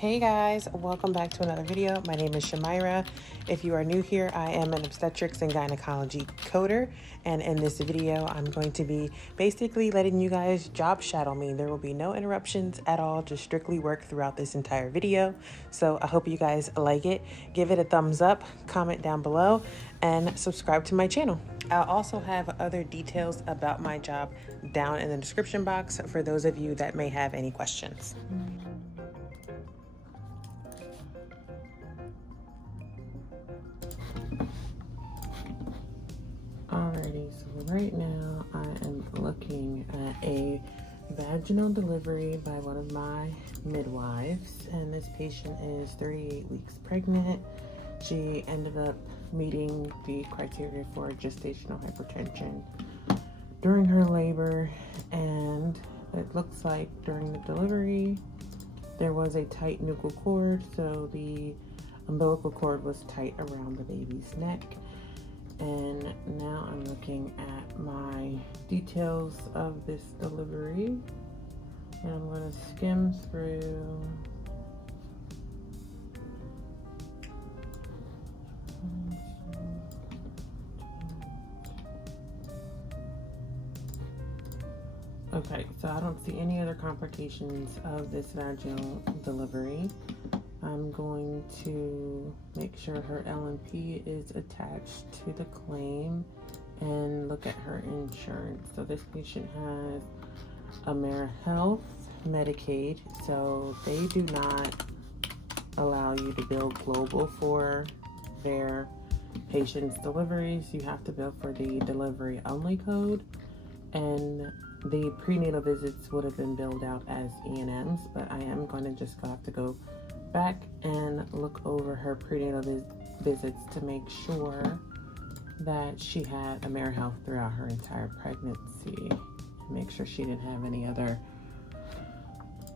Hey guys, welcome back to another video. My name is Shamira. If you are new here, I am an obstetrics and gynecology coder, and in this video I'm going to be basically letting you guys job shadow me. There will be no interruptions at all, just strictly work throughout this entire video. So I hope you guys like it. Give it a thumbs up, comment down below, and subscribe to my channel. I'll also have other details about my job down in the description box for those of you that may have any questions. Alrighty, so right now I am looking at a vaginal delivery by one of my midwives, and this patient is 38 weeks pregnant. She ended up meeting the criteria for gestational hypertension during her labor, and it looks like during the delivery there was a tight nuchal cord, so the umbilical cord was tight around the baby's neck. And now I'm looking at my details of this delivery, and I'm going to skim through. Okay, so I don't see any other complications of this vaginal delivery. I'm going to make sure her LNP is attached to the claim and look at her insurance. So this patient has AmeriHealth Medicaid, so they do not allow you to bill global for their patients' deliveries. You have to bill for the delivery only code, and the prenatal visits would have been billed out as E&Ms, but I am going to just have to go back and look over her prenatal visits to make sure that she had AmeriHealth throughout her entire pregnancy. Make sure she didn't have any other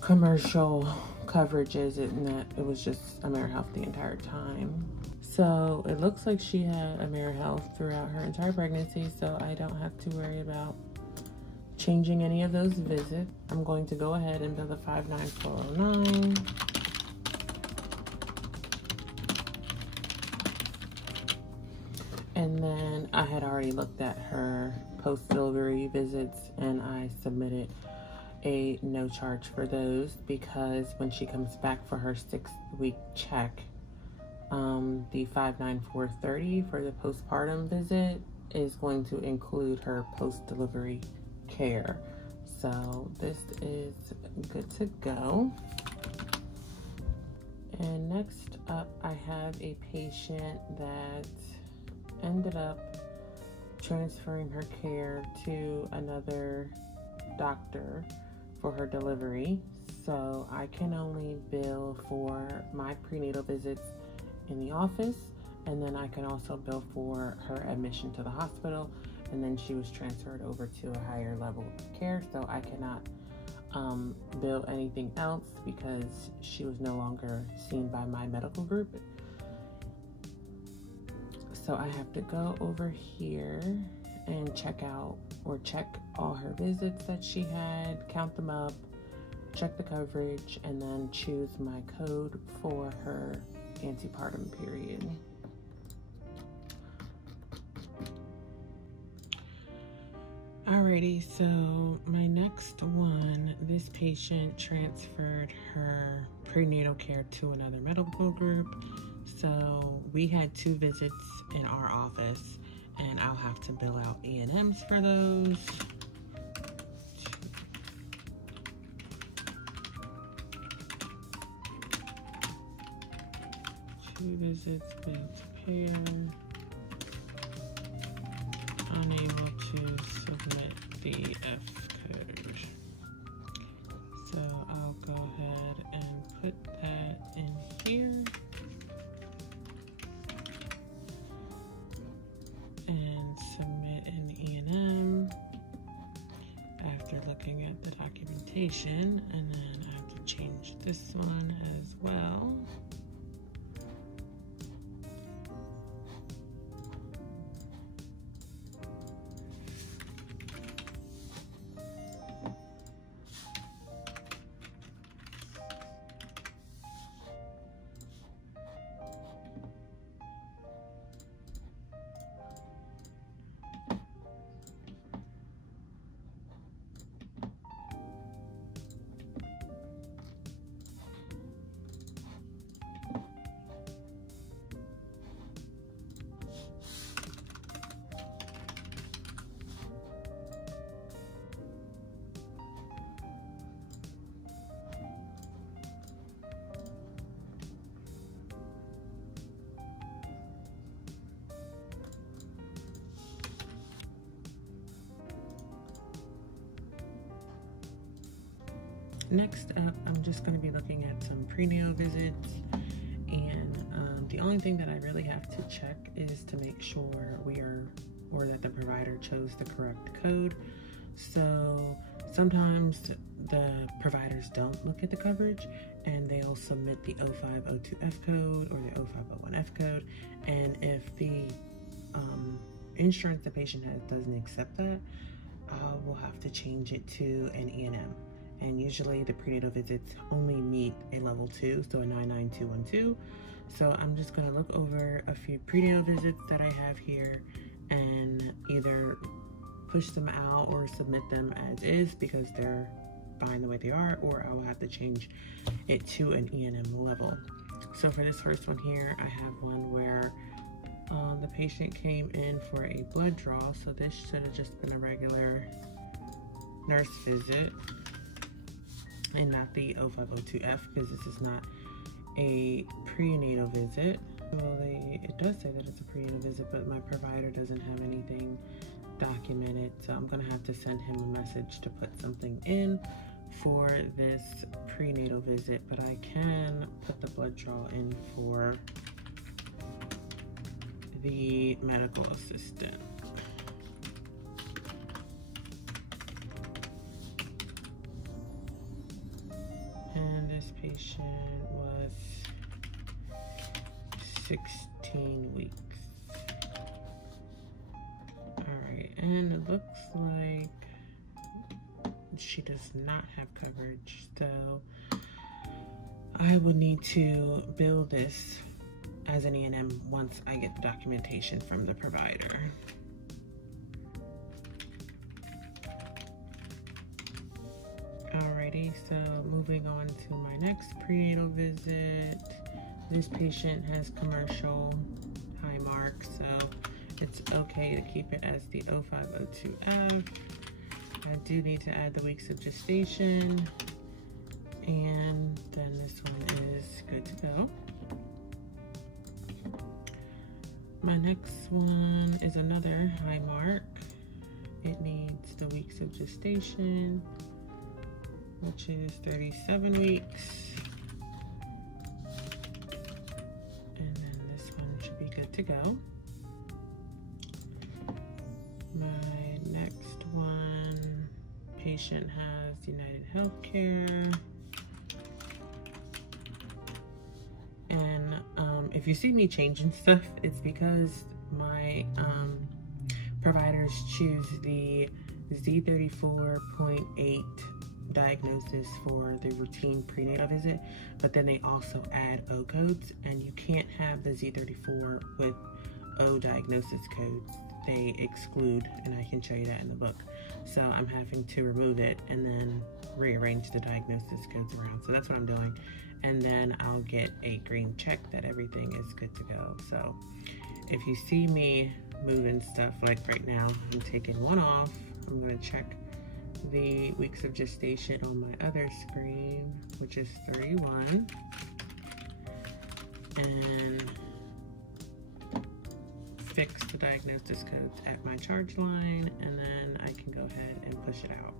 commercial coverages and that it was just AmeriHealth the entire time. So it looks like she had AmeriHealth throughout her entire pregnancy, so I don't have to worry about changing any of those visits. I'm going to go ahead and bill the 59409. And then I had already looked at her post-delivery visits, and I submitted a no charge for those because when she comes back for her 6-week check, the 59430 for the postpartum visit is going to include her post-delivery care. So this is good to go. And next up, I have a patient that ended up transferring her care to another doctor for her delivery. So I can only bill for my prenatal visits in the office, and then I can also bill for her admission to the hospital, and then she was transferred over to a higher level of care, so I cannot bill anything else because she was no longer seen by my medical group. So I have to go over here and check all her visits that she had, count them up, check the coverage, and then choose my code for her antepartum period. Alrighty, so my next one, this patient transferred her prenatal care to another medical group. So we had 2 visits in our office, and I'll have to bill out E&Ms for those. 2 visits, billed to payer. Unable to submit the F code. So I'll go ahead and put that in here. And submit an E&M after looking at the documentation, and then I have to change this one as well. next up, I'm just going to be looking at some prenatal visits, and the only thing that I really have to check is to make sure or that the provider chose the correct code. So sometimes the providers don't look at the coverage and they'll submit the 0502F code or the 0501F code, and if the insurance the patient has doesn't accept that, we'll have to change it to an E&M. And usually the prenatal visits only meet a level 2, so a 99212. So I'm just going to look over a few prenatal visits that I have here and either push them out or submit them as is because they're fine the way they are, or I will have to change it to an E&M level. So for this first one here, I have one where the patient came in for a blood draw, so this should have just been a regular nurse visit and not the 0502F because this is not a prenatal visit. Well, it does say that it's a prenatal visit, but my provider doesn't have anything documented, so I'm gonna have to send him a message to put something in for this prenatal visit, but I can put the blood draw in for the medical assistant. And this patient was 16 weeks. Alright, and it looks like she does not have coverage, so I will need to bill this as an E&M once I get the documentation from the provider. Alrighty, so moving on to my next prenatal visit. This patient has commercial high marks, so it's okay to keep it as the 0502F. I do need to add the weeks of gestation, and then this one is good to go. My next one is another high mark. It needs the weeks of gestation, which is 37 weeks. And then this one should be good to go. My next one, patient has United Healthcare. And if you see me changing stuff, it's because my providers choose the Z34.8 diagnosis for the routine prenatal visit, but then they also add O codes, and you can't have the Z34 with O diagnosis codes. They exclude, and I can show you that in the book. So I'm having to remove it and then rearrange the diagnosis codes around. So that's what I'm doing. And then I'll get a green check that everything is good to go. So if you see me moving stuff, like right now, I'm taking one off. I'm gonna check the weeks of gestation on my other screen, which is 31. And fix the diagnosis codes at my charge line, and then I can go ahead and push it out.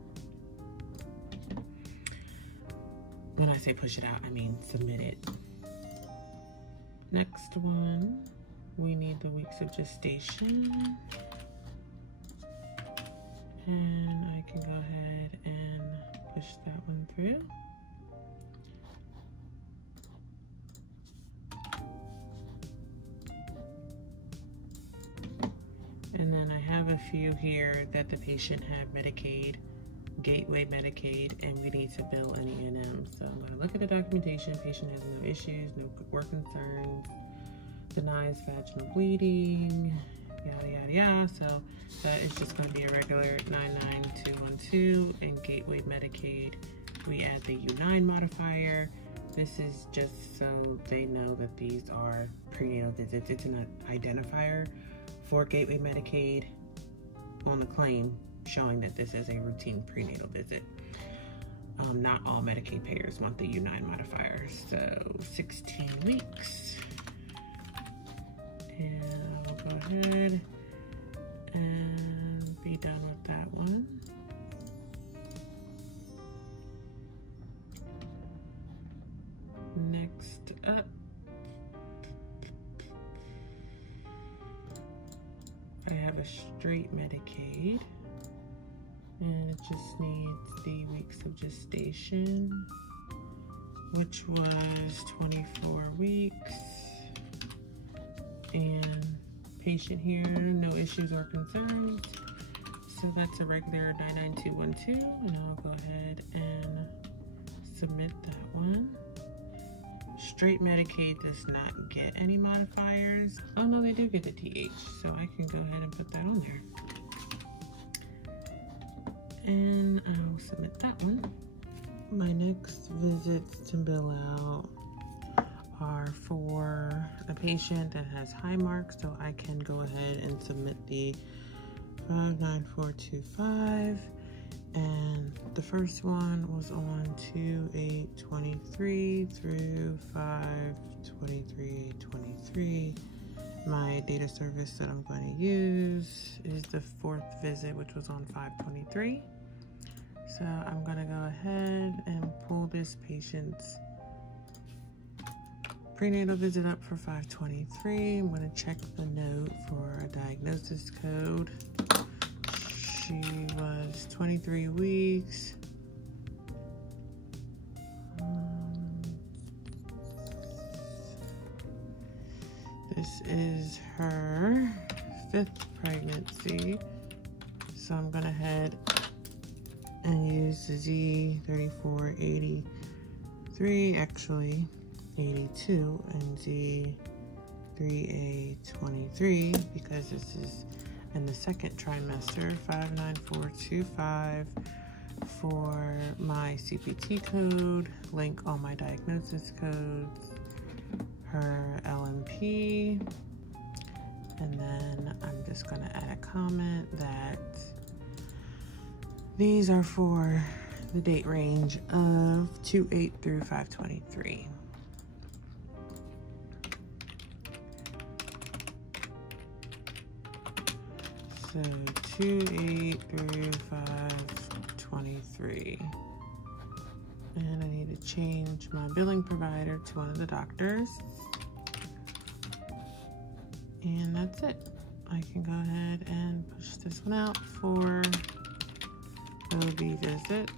When I say push it out, I mean submit it. Next one, we need the weeks of gestation. And I can go ahead and push that one through. And then I have a few here that the patient had Medicaid, Gateway Medicaid, and we need to bill an E&M. So I'm going to look at the documentation. Patient has no issues, no work concerns, denies vaginal bleeding, yada yada yada. So that is just going to be a regular 99212, and Gateway Medicaid, we add the U9 modifier. This is just so they know that these are prenatal visits. It's an identifier for Gateway Medicaid on the claim, showing that this is a routine prenatal visit. Not all Medicaid payers want the U9 modifier. So 16 weeks. And I'll go ahead and be done with that one. Next up, I have a straight Medicaid, and it just needs the weeks of gestation, which was 24 weeks. And patient here, no issues or concerns. So that's a regular 99212, and I'll go ahead and submit that one. Straight Medicaid does not get any modifiers. Oh no, they do get the TH, so I can go ahead and put that on there. And I'll submit that one. My next visits to bill out are for a patient that has high marks, so I can go ahead and submit the 59425. And the first one was on 2/8/23 through 5/23/23. My data service that I'm going to use is the 4th visit, which was on 5/23. So I'm going to go ahead and pull this patient's prenatal visit up for 5/23. I'm going to check the note for a diagnosis code. She was 23 weeks. This is her 5th pregnancy. So I'm going to head and use the Z3483, actually 82, and Z3A23, because this is in the 2nd trimester. 59425 for my CPT code, link all my diagnosis codes, her LMP, and then I'm just going to add a comment that these are for the date range of 2/8 through 5/23. So 2/8 through 5/23. And I need to change my billing provider to one of the doctors. And that's it. I can go ahead and push this one out for OB visits.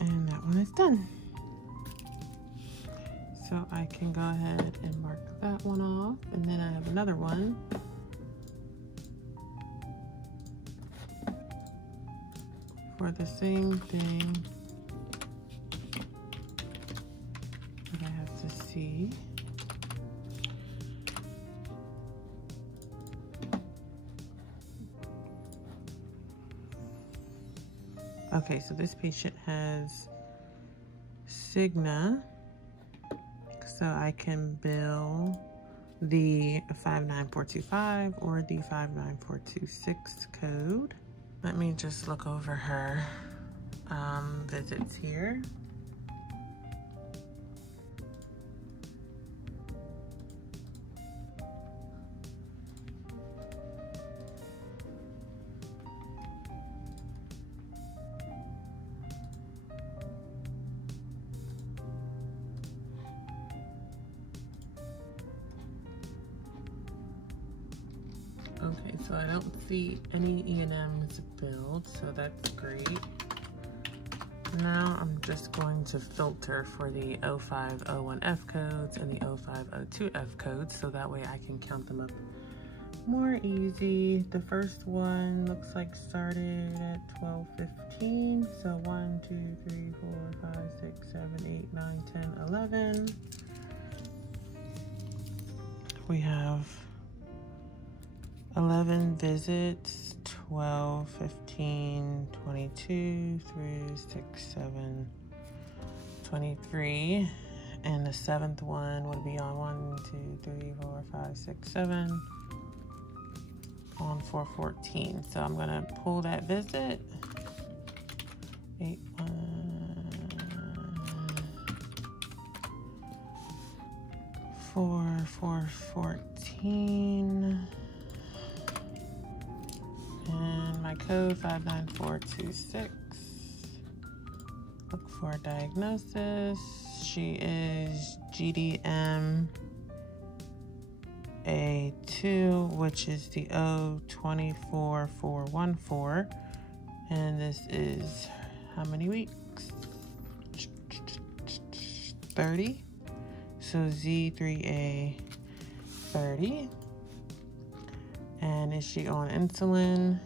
And that one is done. So I can go ahead and mark that one off. And then I have another one for the same thing that I have to see. Okay, so this patient has Cigna, so I can bill the 59425 or the 59426 code. Let me just look over her visits here. Okay, so I don't see any E&Ms billed, so that's great. Now I'm just going to filter for the 0501F codes and the 0502F codes, so that way I can count them up more easy. The first one looks like started at 12:15, so 1, 2, 3, 4, 5, 6, 7, 8, 9, 10, 11. We have 11 visits, 12, 15, 22 through 6, 7, 23. And the 7th one would be on 1, 2, 3, 4, 5, 6, 7 on 4/14. So I'm gonna pull that visit. 8, 1, 4, 4/14. code 59426. Look for a diagnosis. She is GDM A2, which is the O24414. And this is how many weeks? 30. So Z3A 30. And is she on insulin?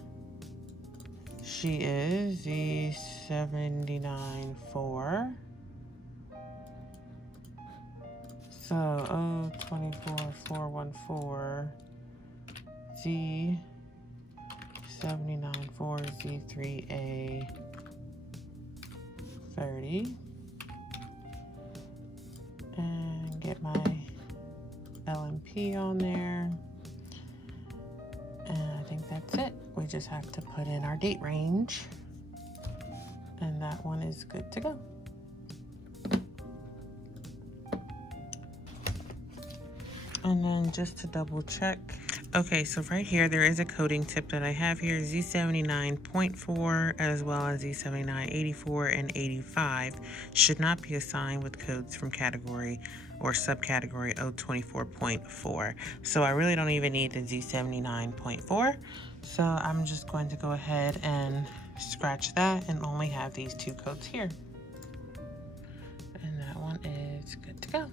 She is Z79.4. So O24414 Z79.4 Z3A 30. And get my LMP on there. And I think that's it. We just have to put in our date range. And that one is good to go. And then just to double check. Okay, so right here, there is a coding tip that I have here, Z79.4 as well as Z79, 84, and 85 should not be assigned with codes from category or subcategory O24.4. So I really don't even need the Z79.4. So I'm just going to go ahead and scratch that and only have these two codes here. And that one is good to go.